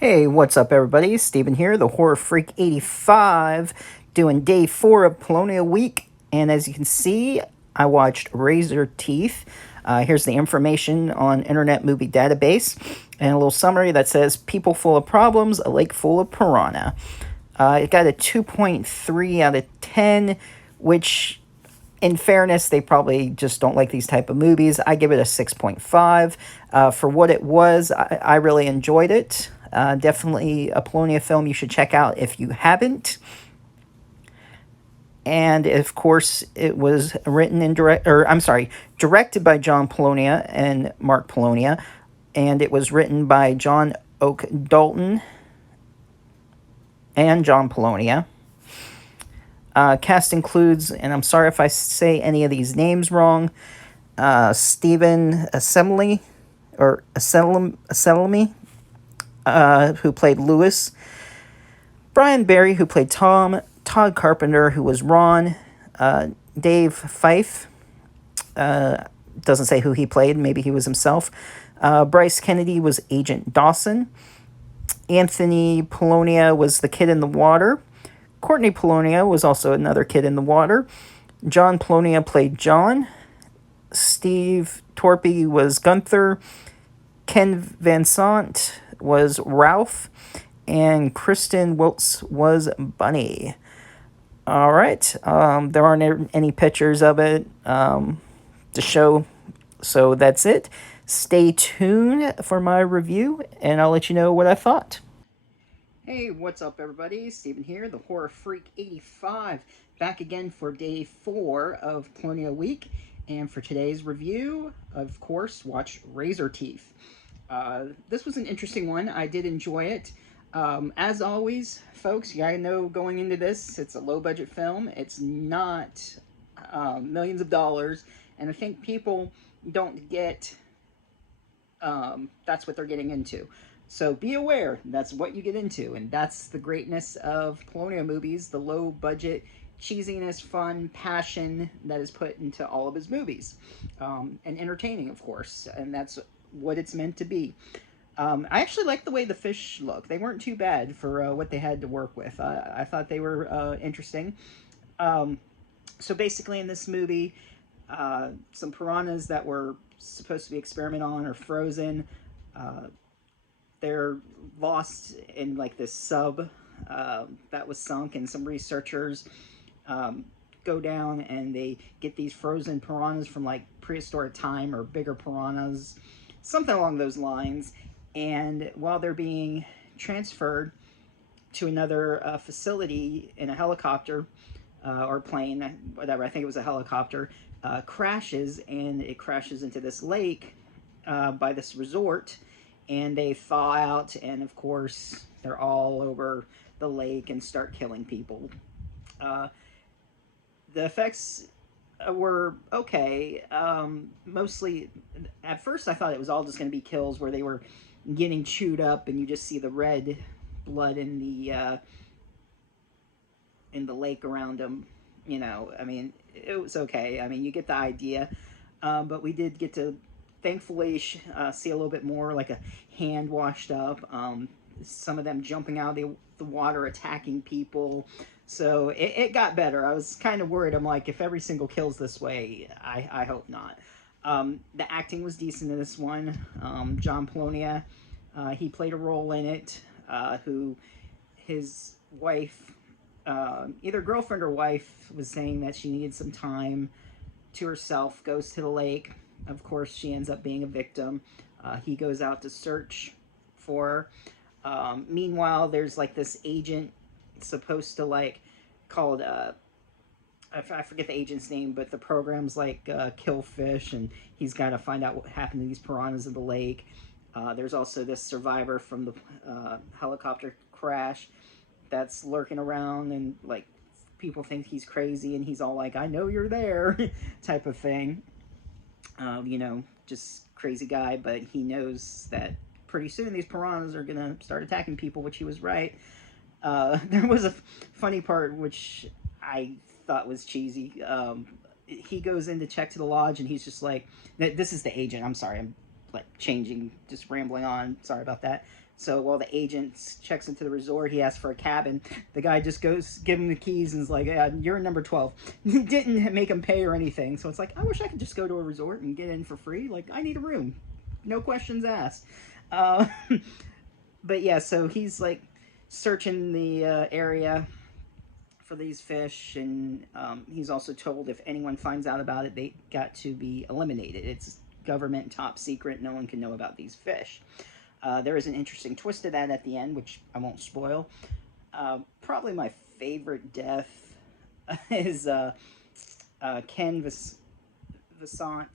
Hey, what's up, everybody? Steven here, the Horror Freak 85, doing day 4 of Polonia week. And as you can see, I watched Razor Teeth. Here's the information on Internet Movie Database, and a little summary that says people full of problems, a lake full of piranha. It got a 2.3 out of 10, which, in fairness, they probably just don't like these type of movies. I give it a 6.5. For what it was, I really enjoyed it. Definitely a Polonia film you should check out if you haven't. And of course, it was written and directed by John Polonia and Mark Polonia, and it was written by John Oak Dalton and John Polonia. Cast includes, and I'm sorry if I say any of these names wrong, Stephen Assembly, or Asselmy, who played Lewis, Brian Barry, who played Tom, Todd Carpenter, who was Ron, Dave Fife, doesn't say who he played, maybe he was himself, Bryce Kennedy was Agent Dawson, Anthony Polonia was the kid in the water, Courtney Polonia was also another kid in the water, John Polonia played John, Steve Torpy was Gunther, Ken Van Sant was Ralph, and Kristen Wiltz was Bunny. All right. There aren't any pictures of it to show, so that's it. Stay tuned for my review, and I'll let you know what I thought. Hey, what's up, everybody? Steven here, the Horror Freak 85, back again for day 4 of Polonia Week. And for today's review, of course, watch Razor Teeth. This was an interesting one. I did enjoy it. As always, folks, you gotta know going into this, it's a low-budget film. It's not millions of dollars, and I think people don't get that's what they're getting into. So be aware, that's what you get into, and that's the greatness of Polonia movies, the low-budget cheesiness, fun, passion that is put into all of his movies. And entertaining, of course, and that's what it's meant to be. I actually like the way the fish look. They weren't too bad for what they had to work with. I thought they were interesting. So basically in this movie, some piranhas that were supposed to be experimented on are frozen. They're lost in like this sub that was sunk, and some researchers go down and they get these frozen piranhas from like prehistoric time, or bigger piranhas, something along those lines. And while they're being transferred to another facility in a helicopter or plane, whatever, I think it was a helicopter, crashes, and it crashes into this lake by this resort, and they thaw out, and of course they're all over the lake and start killing people. The effects were okay. Mostly, at first I thought it was all just going to be kills where they were getting chewed up, and you just see the red blood in the lake around them. You know, I mean, it was okay. I mean, you get the idea. But we did get to, thankfully, see a little bit more, like a hand washed up. Some of them jumping out of the water, attacking people. So it got better. I was kind of worried. I'm like, if every single kill's this way, I hope not. The acting was decent in this one. John Polonia, he played a role in it. Who his wife, either girlfriend or wife, was saying that she needed some time to herself. Goes to the lake. Of course, she ends up being a victim. He goes out to search for her. Meanwhile, there's like this agent supposed to like called I forget the agent's name, but the program's like kill fish, and he's got to find out what happened to these piranhas in the lake. There's also this survivor from the helicopter crash that's lurking around, and like people think he's crazy, and he's all like, "I know you're there," type of thing. You know, just crazy guy, but he knows that pretty soon these piranhas are gonna start attacking people, which he was right. There was a funny part which I thought was cheesy. He goes in to check to the lodge, and he's just like, "This is the agent. I'm sorry, I'm like changing, just rambling on. Sorry about that." So while the agent checks into the resort, he asks for a cabin. The guy just goes, give him the keys, and is like, "You're in number 12." Didn't make him pay or anything. So it's like, I wish I could just go to a resort and get in for free. Like, I need a room, no questions asked. Uh, but yeah, so he's like searching the area for these fish, and he's also told if anyone finds out about it, they got to be eliminated. It's government top secret. No one can know about these fish. There is an interesting twist to that at the end, which I won't spoil. Probably my favorite death is Ken Vasant.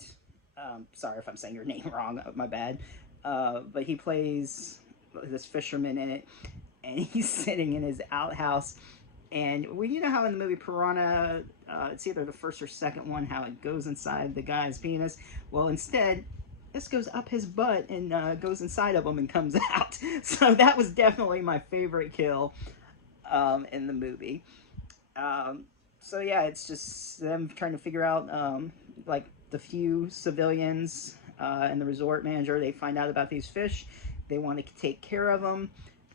Sorry if I'm saying your name wrong, my bad. But he plays this fisherman in it, and he's sitting in his outhouse. And well, you know how in the movie Piranha, it's either the first or second one, how it goes inside the guy's penis? Well, instead, this goes up his butt and goes inside of him and comes out. So that was definitely my favorite kill in the movie. So yeah, it's just them trying to figure out, like, the few civilians and the resort manager, they find out about these fish. They want to take care of them.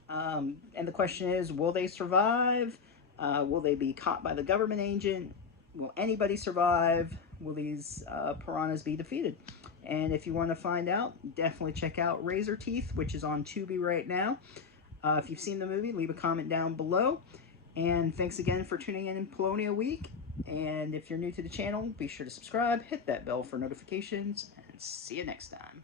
And the question is, will they survive? Will they be caught by the government agent? Will anybody survive? Will these piranhas be defeated? And if you want to find out, definitely check out Razor Teeth, which is on Tubi right now. If you've seen the movie, leave a comment down below. And thanks again for tuning in Polonia Week. And if you're new to the channel, be sure to subscribe, hit that bell for notifications, and see you next time.